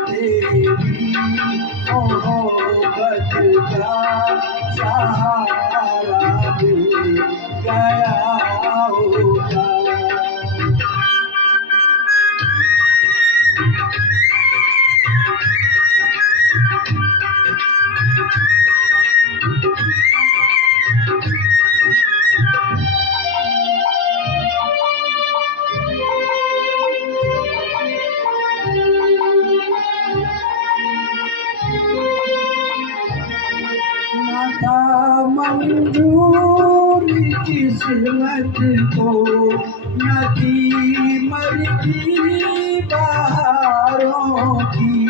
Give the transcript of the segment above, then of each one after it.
तेरी मोहब्बत का सहारा मिल गया होगा। न था मंजूर किस्मत को, न थी मर्जी बहारों की,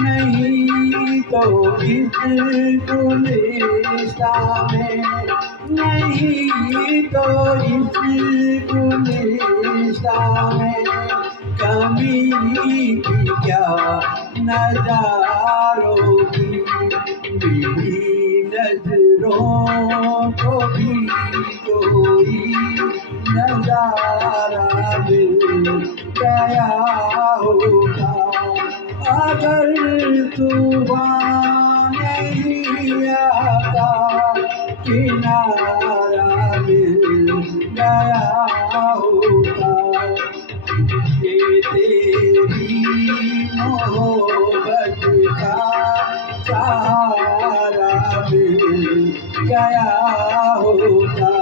नहीं तो इस गुलिस्तां में, नहीं तो इस गुलिस्तां में कमी थी क्या नजारों की। मेरी नजरों को भी कोई नजारा मिल गया होगा। अगर तूफान नहीं आता किनारा मिल गया होगा। ये तेरी मोहब्बत का सहारा मिल गया होगा।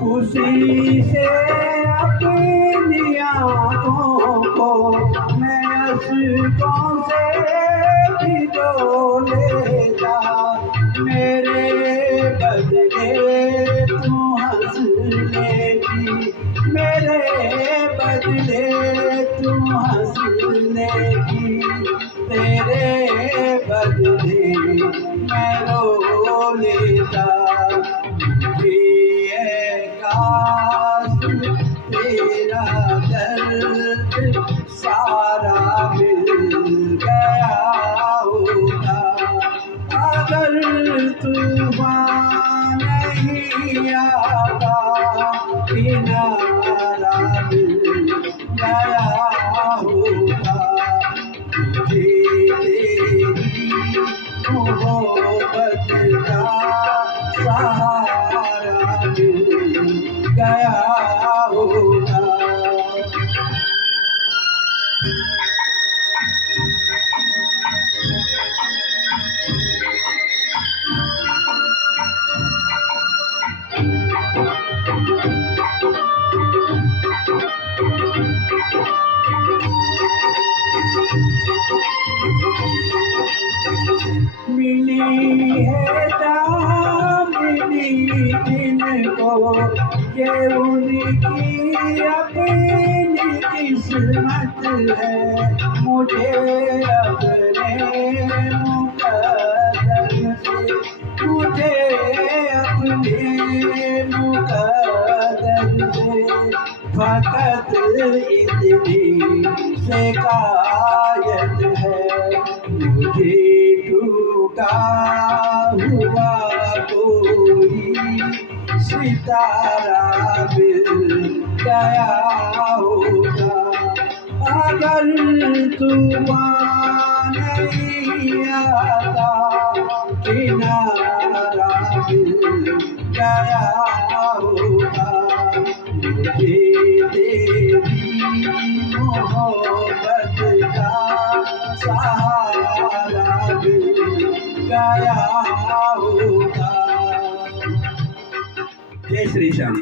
खुशी से अपनी आँखों को मैं अश्कों से भिगो लेता। मेरे बदले तू हंस लेती, मेरे बदले तू हंस लेती, तेरे बदले मैं रो लेता। तेरा दर्द सारा मिल गया होगा। अगर तूफान नहीं आता किनारा मिल गया होगा। मुझे तेरी मोहब्बत का सहारा मिल गया होगा। मिली है दामिनी जिनको, ये उनकी अपनी किस्मत है। मुझे अपने मुकद्दर से, मुझे अपने मुकद्दर से फकत इतनी शिकायत है। मुझे टूटा हुआ कोई सितारा मिल गया होगा। अगर तूफान नहीं आता किनारा मिल गया होगा। मुझे तेरी मोहब्बत का सहारा मिल गया होगा। जय श्री श्याम।